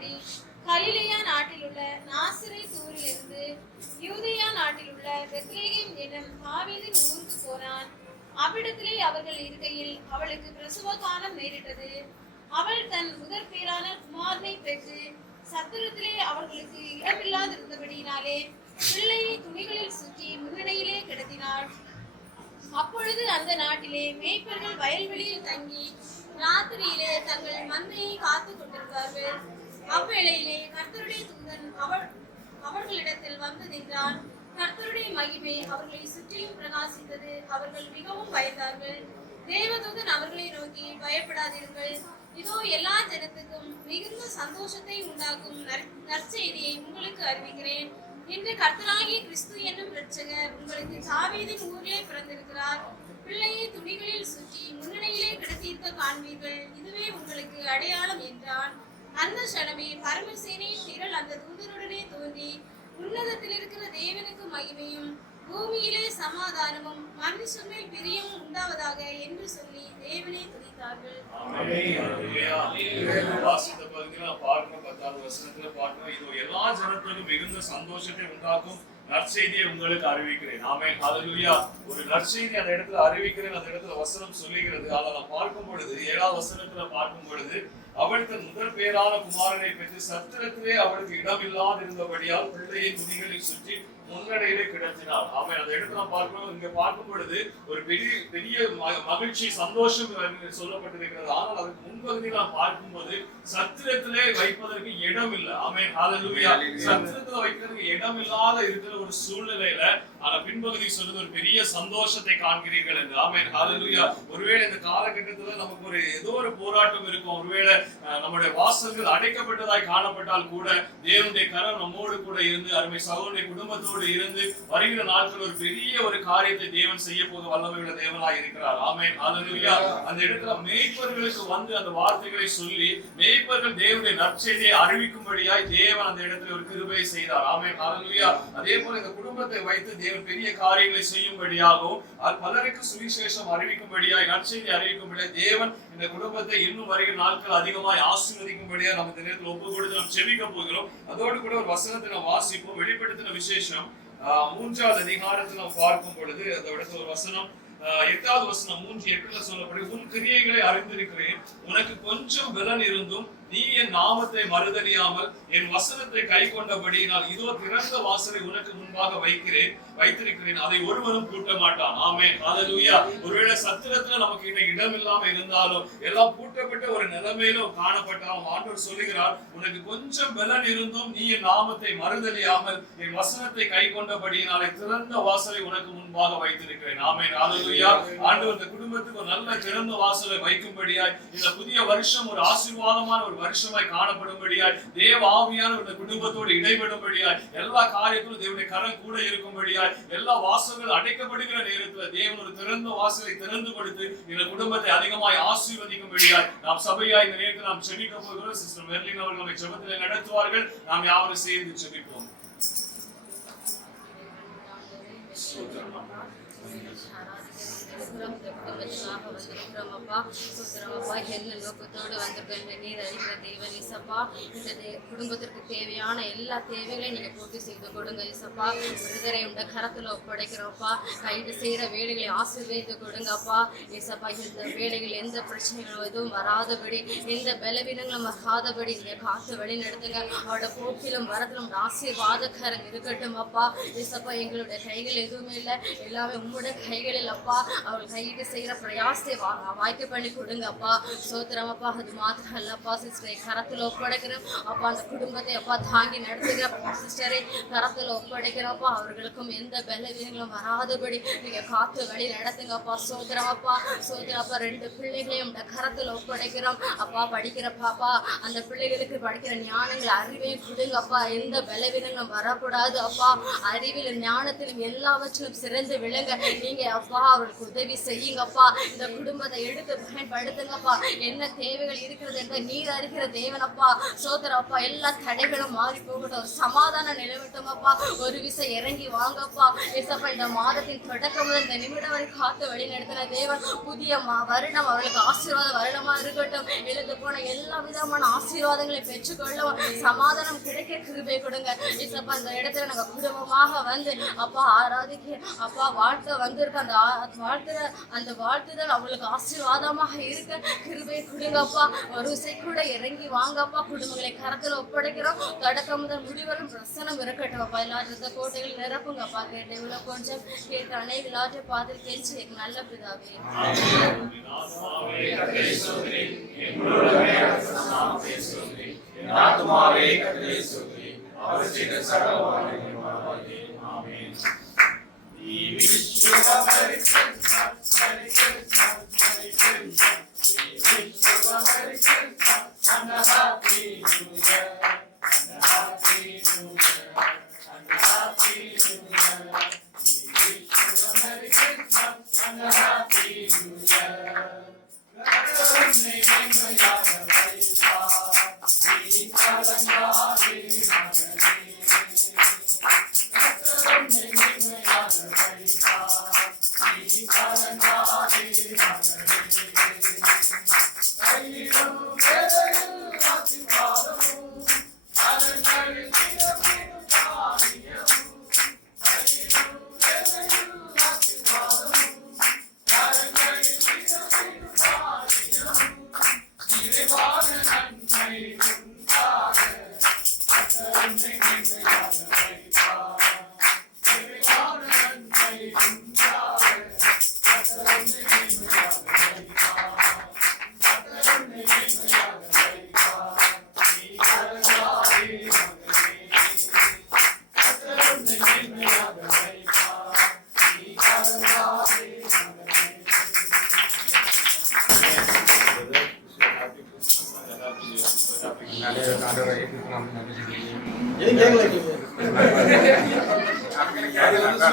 செய்யும்படி கலிலேயா நாட்டில் உள்ள நாசரேத் ஊரிலிருந்து யூதேயா நாட்டில் உள்ள பெத்லகேம் என்னும் தாவீதின் ஊருக்கு போனான். அவ்விடத்திலே அவர்கள் இருக்கையில் அவளுக்கு பிரசவ காலம் நேரிட்டது. அவள் தன் முதற் பேரான குமாரனை பெற்று சத்திரத்திலே அவர்களுக்கு இடமில்லாதிருந்தபடியினாலே பிள்ளையை துணிகளில் சுற்றி முன்னணியிலே கிடத்தினாள். அப்பொழுது அந்த நாட்டிலே மேய்ப்பர்கள் வயல்வெளியில் தங்கி ராத்திரியிலே தங்கள் மந்தையை காத்து கொண்டிருந்தார்கள். அவ்வேளையிலே கர்த்தருடைய தூதன் அவர்களிடத்தில் வந்து நின்றான். கர்த்தருடைய மகிமை அவர்களை சுற்றிலும் பிரகாசித்தது. அவர்கள் மிகவும் பயந்தார்கள். தேவதூதன் அவர்களை நோக்கி, பயப்படாதீர்கள், இதோ எல்லா ஜனத்துக்கும் மிகுந்த சந்தோஷத்தை உண்டாக்கும் நற்செய்தியை உங்களுக்கு அறிவிக்கிறேன். இன்று கர்த்தராகிய கிறிஸ்து என்னும் இரட்சகர் உங்களுக்கு தாவீதின் ஊரிலே பிறந்திருக்கிறார். பிள்ளையை துணிகளில் சுற்றி முன்னணியிலே கிடத்தியிருக்க காண்பீர்கள். இதுவே உங்களுக்கு அடையாளம் என்றான். அந்த க்ஷணமே பரமசேனையின் திரள் அந்த தூதனுடனே தோன்றி, உன்னதத்தில் இருக்கிற தேவனுக்கு மகிமையும் பூமியிலே சமாதானமும் மனுஷன் மேல் பிரியமும் உண்டாவதாக என்று சொல்லி தேவனை துதித்தார்கள். எல்லா ஜனத்திற்கும் மிகுந்த சந்தோஷத்தை உண்டாக்கும் நற்செய்தியை உங்களுக்கு அறிவிக்கிறேன். ஆமென், ஹல்லேலூயா. ஒரு நற்செய்தி அந்த இடத்துல அறிவிக்கிறேன், அந்த இடத்துல வசனம் சொல்லுகிறது. அதை நான் பார்க்கும் பொழுது 7வது வசனத்துல பார்க்கும் பொழுது, அவள் தன் முதல் பேரான குமாரனை பெற்று சத்திரத்திலே அவளுக்கு இடமில்லாது இருந்தபடியால் பிள்ளையை துணிகளில் சுற்றி முன்னடையிலே கிடத்தினார். அவன் அந்த இடத்துல பார்க்கணும். இங்க பார்க்கும் பொழுது ஒரு பெரிய மகிழ்ச்சி, சந்தோஷம் சொல்லப்பட்டிருக்கிறது. ஆனால் அதுக்கு முன்பகுதி நாம் பார்க்கும்போது சத்திரத்திலே வைப்பதற்கு இடம் இல்லை. ஆமென், ஹல்லேலூயா. சத்திரத்துல வைக்கிறதுக்கு இடம் இல்லாத இருக்கிற ஒரு சூழ்நிலையில ஆனா பின்பகுதி சொல்லுது ஒரு பெரிய சந்தோஷத்தை காண்கிறீர்கள் என்று. ஆமென், ஹல்லேலூயா. ஒருவேளை இந்த காலகட்டத்துல நமக்கு ஏதோ ஒரு போராட்டம் இருக்கும். ஒருவேளை நம்முடைய வாசல்கள் அடைக்கப்பட்டதாய் காணப்பட்டால் கூட தேவனுடைய கரம் நம்மோடு கூட இருந்து அருமை சகோதரனுடைய குடும்பத்தோடு இருந்து வருகிற நாட்கள் ஒரு பெரிய ஒரு காரியத்தை தேவன் செய்ய போக வல்லமையுள்ள தேவனாய் இருக்கிறார். ஆமென், ஹல்லேலூயா. அந்த இடத்துல மேய்ப்பர்களுக்கு வந்து அந்த வார்த்தைகளை சொல்லி மேய்ப்பர்கள் தேவனுடைய நற்செய்தியை அறிவிக்கும்படியாய் தேவன் அந்த இடத்துல ஒரு கிருபையை செய்தார். ஆமென், ஹல்லேலூயா. அதே போல இந்த குடும்பத்தை வைத்து தேவன் பெரிய காரியங்களை செய்யும்படியாகவும் பலருக்கு சுவிசேஷம் அறிவிக்கும்படியாய் நற்செய்தி அறிவிக்கும்படியாய் தேவன் இந்த குடும்பத்தை இன்னும் வருகிற நாட்கள் அதிகமாய் ஆசீர்வதிக்கும்படியா நம்ம இந்த நேரத்தில் ஒப்பு கொடுத்து நாம் செபிக்க போகிறோம். அதோடு கூட ஒரு வசனத்தை நாம் வாசிப்போம். வெளிப்படுத்தின விசேஷம் 3வது அதிகாரத்தில் நாம் பார்க்கும் பொழுது அந்த இடத்துல ஒரு வசனம் 8வது வசனம் 3:8 சொல்லப்படுது, உன் கிரியைகளை அறிந்திருக்கிறேன், உனக்கு கொஞ்சம் பலன் இருந்தும் நீ என் நாமத்தை மறுதலியாமல் என் வசனத்தை கை கொண்டபடியினால் இதோ திறந்த வாசலை உனக்கு முன்பாக வைத்திருக்கிறேன், அதை ஒருவரும் பூட்ட மாட்டான். ஆமென், ஹல்லேலூயா. ஒருவேளை சத்திரத்துல நமக்கு இடம் இல்லாம இருந்தாலும் எல்லாம் பூட்டப்பட்ட ஒரு நிலைமையிலும் காணப்பட்டாலும் ஆண்டவர் சொல்லுகிறார், உனக்கு கொஞ்சம் பலன் இருந்தும் நீ என் நாமத்தை மறுதலியாமல் என் வசனத்தை கை கொண்டபடியினாலே திறந்த வாசலை உனக்கு முன்பாக வைத்திருக்கிறேன். ஆமென், ஹல்லேலூயா. ஆண்டவர் இந்த குடும்பத்துக்கு ஒரு நல்ல திறந்த வாசலை வைக்கும்படியாய் இந்த புதிய வருஷம் ஒரு ஆசீர்வாதமான ஒரு வருஷமாய் காணப்படும்படியாய் தேவ ஆவியான இந்த குடும்பத்தோடு இடைபடும்படியாய் எல்லா காரியத்திலும் தேவனுடைய கரம் கூட இருக்கும்படியாய் எல்லா வாசல்கள் அடைக்கப்படுகிற நேரத்தில் தேவன் ஒரு திறந்த வாசலை திறந்து கொடுத்து இந்த குடும்பத்தை அதிகமாய் ஆசீர்வதிக்கும்படியாய் நாம் சபையாய் இந்த நேரத்தில் நாம் செபிக்க போகிறோம். சிஸ்டர் மெர்லின் அவர்கள் நம்மை ஜெபத்திலே நடத்துவார்கள். நாம் யாவரும் சேர்ந்து செபிப்போம். குடும்பத்திற்கு தேவையான எல்லா தேவைகளையும் நீங்க பூர்த்தி செய்து கொடுங்க இசப்பா. விடுதலை உண்ட கரத்துல ஒப்படைக்கிறோம்ப்பா. கைது செய்யற வேலைகளை ஆசீர்வதித்து கொடுங்கப்பா இசப்பா. இந்த வேலைகள் எந்த பிரச்சனைகளும் எதுவும் வராதபடி எந்த பலவீனங்களும் வராதபடி நீங்க காத்து வழி நடத்துங்க. அவரோட போக்கிலும் வரத்திலும் ஆசீர்வாதக்காரங்க இருக்கட்டும் அப்பா இசப்பா. எங்களுடைய கைகள் எதுவுமே இல்லை, எல்லாமே உங்களுடைய கைகளில் அப்பா. அவள் கைது செய்யற பிரயாசத்தை வாய்க்க பண்ணி கொடுங்க அப்பா. சோத்திரம் அப்பா. அது மாத்திரம் இல்லப்பா சிஸ்டரை கரத்துல ஒப்படைக்கிறோம் அப்பா. அந்த குடும்பத்தை அப்பா தாங்கி நடத்துகிற சிஸ்டரை கரத்துல ஒப்படைக்கிறப்பா. அவர்களுக்கும் எந்த பலவீனங்களும் வராதபடி நீங்க காத்து வழி நடத்துங்கப்பா. சோத்திரம் அப்பா. சோத்திரம் அப்பா. 2 பிள்ளைகளையும் கரத்துல ஒப்படைக்கிறோம் அப்பா. படிக்கிற பாப்பா அந்த பிள்ளைகளுக்கு படிக்கிற ஞானங்கள் அறிவையும் கொடுங்கப்பா. எந்த பலவீனங்களும் வரக்கூடாது அப்பா. அறிவிலும் ஞானத்திலும் எல்லாவற்றிலும் சிறந்து விளங்க நீங்க அப்பா அவர்களுக்கு உதவி செய்யுங்கப்பா. இந்த குடும்பத்தை எடுத்து பயன்படுத்துங்கப்பா. என்ன தேவைகள் இருக்கிறது என்று நீர் அறிகிற தேவனப்பா. சோதரப்பா எல்லா தடைகளும் மாறி போகட்டும், சமாதானம் நிலவட்டும் அப்பா. ஒரு விசை இறங்கி வாங்கப்பா. ஏசப்பா இந்த மாதத்தின் தொடக்கம் முதல் இந்த நிமிடம் வரை காத்து வழி நடத்தின தேவன் புதிய வருடம் அவர்களுக்கு ஆசீர்வாத வருடமா இருக்கட்டும். எழுந்து போன எல்லா விதமான ஆசீர்வாதங்களை பெற்றுக்கொள்ளவும் சமாதானம் கிடைக்க கிருபை கொடுங்க ஏசப்பா. இந்த இடத்துல நாங்க குடும்பமாக வந்து அப்பா ஆராதிக்க அப்பா வாழ்த்த வந்திருக்க அந்த வாழ்த்துதல் அவளுக்கு ஆசீர்வாதமாக இருக்க கிருபை கொடுங்கப்பா. ஒரு விசை கூட இறங்கி வாங்கப்பா. குடும்பங்களை கரத்துல ஒப்படைக்கிறோம். தொடக்கம் முதல் முடிவரும் பிரசனம் இருக்கட்டும் அப்பா. எல்லாத்த கோட்டைகள் நிரப்புங்கப்பா. கேட்ட இவ்வளவு கொஞ்சம் கேட்ட அனைவராற்றை பார்த்து கெஞ்சி நல்ல பிதாவே. கேட்கல